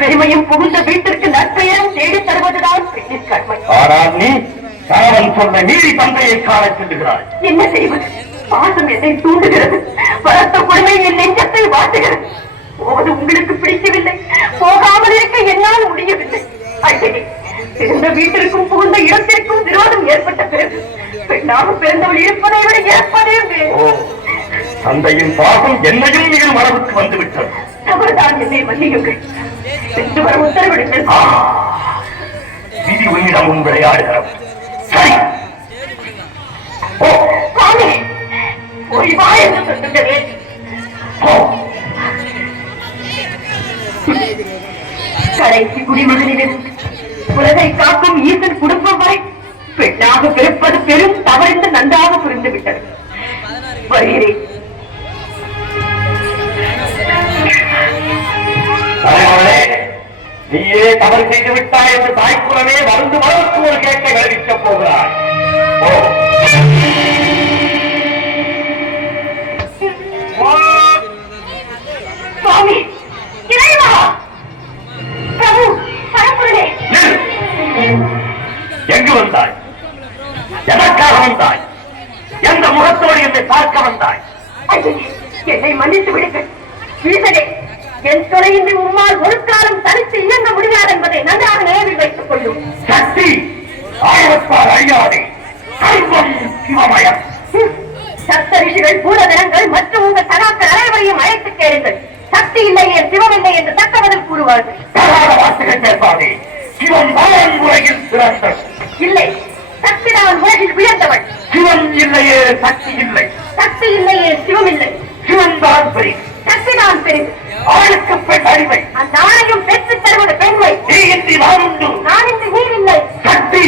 பெருமையும் புகுந்த வீட்டிற்கு நற்பெயரும் தேடி தருவதுதான் பெண்ணின் கடமை. ஆனால் நீ கணவன் சொன்ன நீதி தந்தையை காண செல்லுகிறாய். என்ன செய்வது? பாசம் என்னை தூண்டுகிறது, வளர்த்த கொடுமை என் நெஞ்சத்தை வாட்டுகிறது. போவது உங்களுக்கு பிடிக்கவில்லை, போகாமல் இருக்க என்னால் முடியவில்லை. அடிக்கடி பிறந்த வீட்டிற்கும் புகுந்த இடத்திற்கும் விரோதம் ஏற்பட்ட பிறகு பெண்ணாக பிறந்தவள் இருப்பதை விட இறப்பதே வேறு. தந்தையின் பாசம் என்னையும் நீங்கள் மரபுக்கு வந்துவிட்டது. தவறுதான், என்னை மன்னியுங்கள். சென்று வர உத்தரவிடுங்கள். விதி உன்னிடம் விளையாடுகிறோம். சரி, சுவாமி, போய் வா என்று சொல்லுகிறேன். கடைசி குடிமகனிலிருந்து உலகை காக்கும் ஈசன் குடும்பம் வரை பெண்ணாக பிறப்பது பெரும் தவறென்று நன்றாக புரிந்துவிட்டது. வருகிறேன். நீயே தவறு செய்து விட்டாய் என்று தாய்க்குறவே வந்து மறுத்து ஒரு கேட்டை விளைவிக்கப் போகிறாய். சுவாமி, இறைவா, பிரபு, பரம்பொருளே, எங்கு வந்தாய்? எதற்காக வந்தாய்? எந்த முகத்தோடு என்னை பார்க்க வந்தாய்? என்னை மன்னித்து விடுங்கள். ஈசனே, என் துணையின்றி உம்மால் ஒரு காலம் தனித்து இயங்க முடியாது என்பதை நன்றாக நினைவில் வைத்துக் கொள்ளும். சக்தி ஆய்வத்தால் அறியாதே, சர்வம் சிவமயம். சப்த ரிஷிகள், பூரதனங்கள் மற்றும் உங்கள் சகாக்கள் அனைவரையும் அழைத்து கேளுங்கள். சக்தி இல்லையே சிவம் இல்லை என்று தக்க பதில் கூறுவார்கள். வார்த்தைகள் பேசாதே. சிவம் தான் உலகில் சிறந்தது. இல்லை, சக்தி தான் உலகில் உயர்ந்தவள். சிவம் இல்லையே சக்தி இல்லை. சக்தி இல்லையே சிவம் இல்லை. சிவன் தான் பெரிது, சக்தி தான் பெரிது. ஆளுக்கு பெண் அடிமை. அந்த ஆணையும் பெற்றுத் தருவது பெண்மை. நீ இன்றி நான் உண்டு, நான் இன்று நீர் இல்லை. சக்தி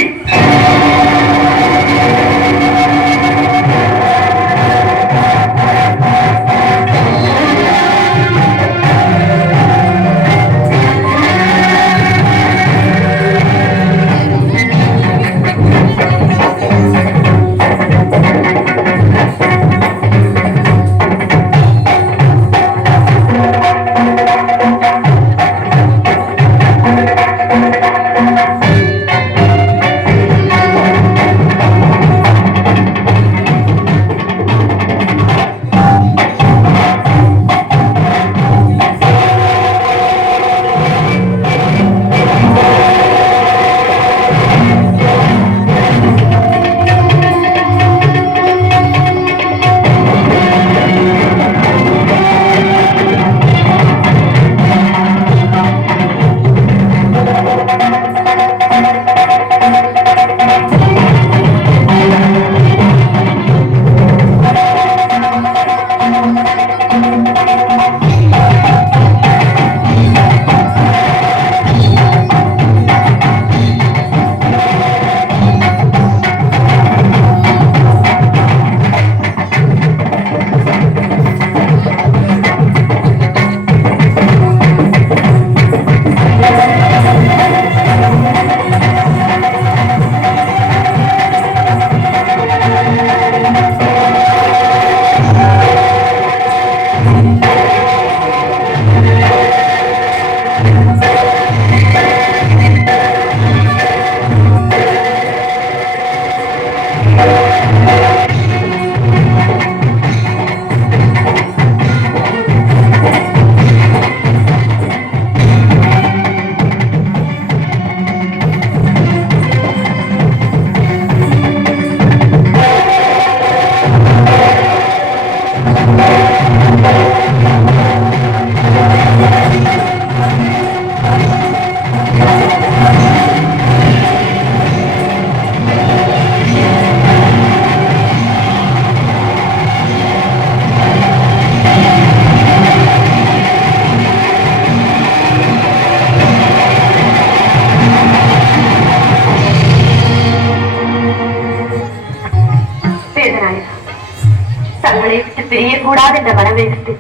பிரியக்கூடாது என்ற மனவேகத்தில்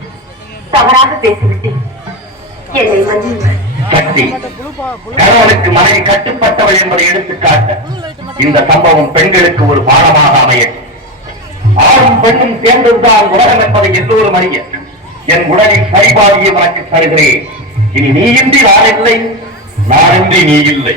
தவறாக பேசிவிட்டேன். என்னை மன்னியுங்கள். சக்தி, கணவனுக்கு மனைவி கட்டுப்பட்டவள் என்பதை எடுத்துக்காட்ட இந்த சம்பவம் பெண்களுக்கு ஒரு பாடமாக அமைய. ஆணும் பெண்ணும் சேர்ந்ததுதான் உலகம் என்பதை எல்லோரும் அறிய என் உடலில் சரிபாதியை உனக்கு தருகிறேன். இனி நீ இன்றி நான் இல்லை, நான் இன்றி நீ இல்லை.